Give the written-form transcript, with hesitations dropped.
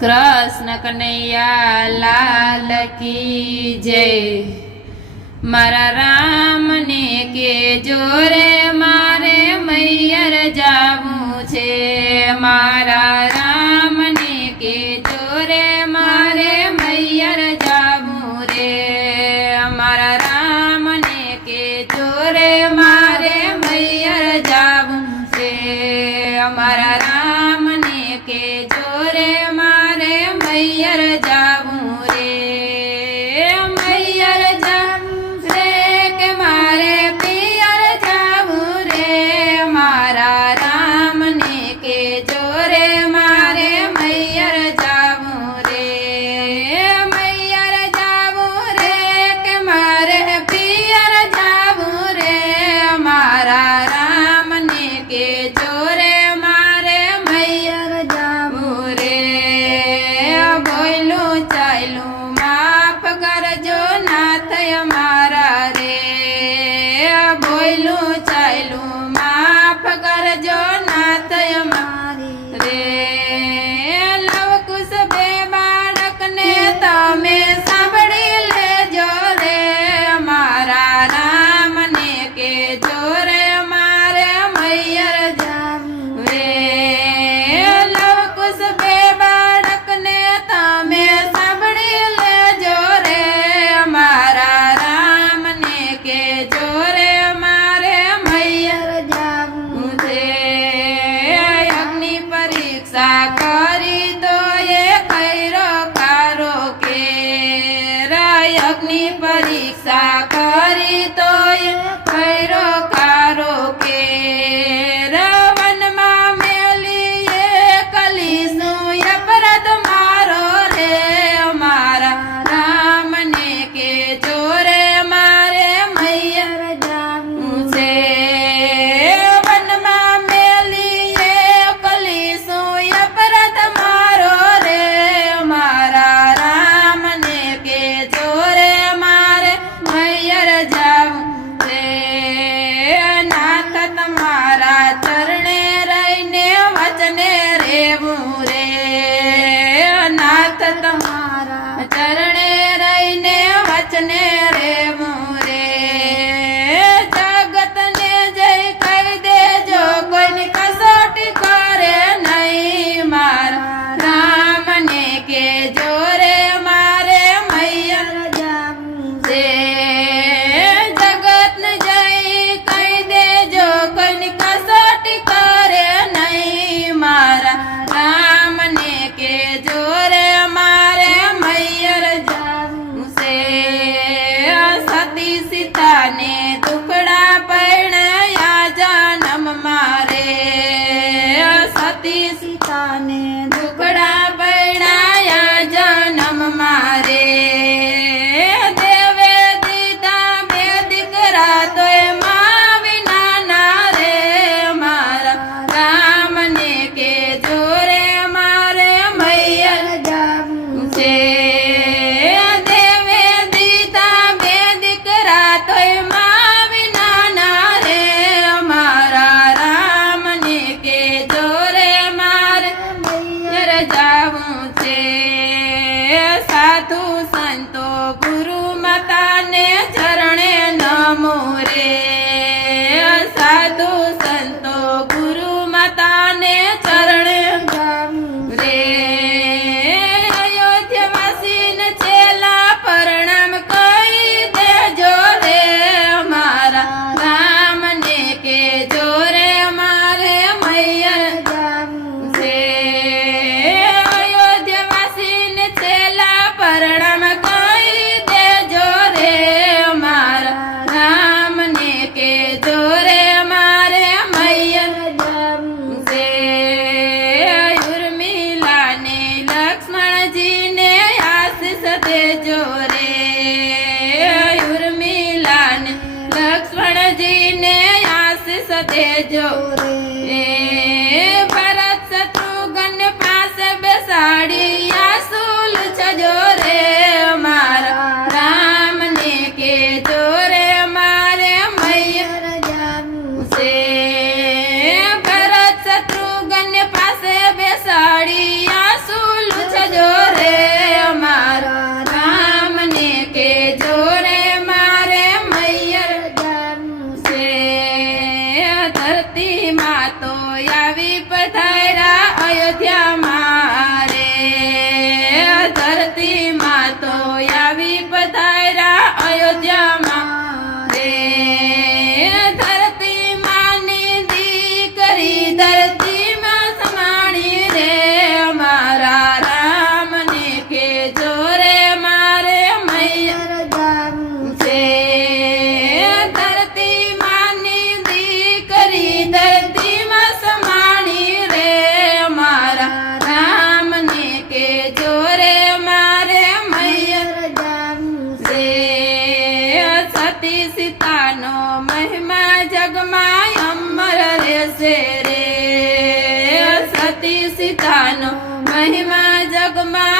कृष्ण कन्हैया लाल की जय। मारा राम ने के जोरे मारे मैयर जावू छे। मारा राम ने के जोरे मारे मैयर जावू रे। मारा राम ने के जोरे मारे मैयर जावू छे। मारा राम ने के जोरे मारे मैयर जावू रे। मैयर जावू रे के मारे पियर जावू रे। मारा राम ने के जोरे मारे मैयर जावू रे। मैयर जावू रे के मारे पियर जावू रे। मारा राम ने के जोरे मारे मैयर जावू रे। बोलू चालू माफ करजो नाथ मारा रे। बोलू चालू माफ करजो नाथ मारी रे। लवकुश बे बाळक ने तमे सांभળી लेजो रे। मारा राम ने के जोरे मारे मैयर जावू रे। लवकुश बे बाळक ने तमे सांभળી लेजो रे। मारा राम ने के जोरे मारे मैयर जावू रे। अग्नि परीक्षा करी तो ये कैरो कारो के। अग्नि परीक्षा करी तो ये कैरो कारो के। वन मां मेलिए कलिसु अपराध मारो रे। मारा राम ने के जोरे मारे मैयर जावू छे। वन मां मेलिए कलिसु अपराध मारो रे। मारा राम ने के जोरे मारे मैयर जावू रे। नाथ तमारा चरणे रहीने वचने रेवू रे। नाथ तमारा चरणे रहीने वचने रेवू रे। जगत ने जय कही देजो कोई कसोटी करे नहीं। मारा राम ने के जोरे मारे मैयर जावू रे। जगत ने जय कही देजो कोई कसोटी करे नहीं। मारा राम ने के जोरे मारे मैयर जावू से। सती सीता ने दुखड़ा पड़या जन्म मारे। सती सीता ने दुखड़ा पड़या जन्म मारे। देवे दीदा बे दीकरा तो मां विना ना रे। मारा राम ने के जोरे मारे मैयर जावू छे। देवे दीदा बे दीकरा तो मां विना ना रे। मारा राम ने के जोरे मारे मैयर जावू छे। साधु संतो गुरु माता ने चरणे नमो रे। साधु संतो गुरु माता ने चरणे जावू रे। अयोध्यवासी ने चेला प्रणाम कही देजो रे। मारा राम ने के जोरे मारे मैयर जावू रे। अयोध्यवासी ने चेला प्रणाम कही देजो रे। मारा राम ने के जोरे मारे मैयर जावू रे। उर्मिला ने लक्ष्मण जी ने आशीष देजो रे। उर्मिला ने लक्ष्मण जी ने आशीष देजो रे। भरत शत्रुघ्न पास बेसाड़ी आसूल छजो रे। मारा राम ने के जोरे मारे मैयर जावू से। भरत शत्रुघ्न पास बेसाड़ी आसूल छजो જગમાં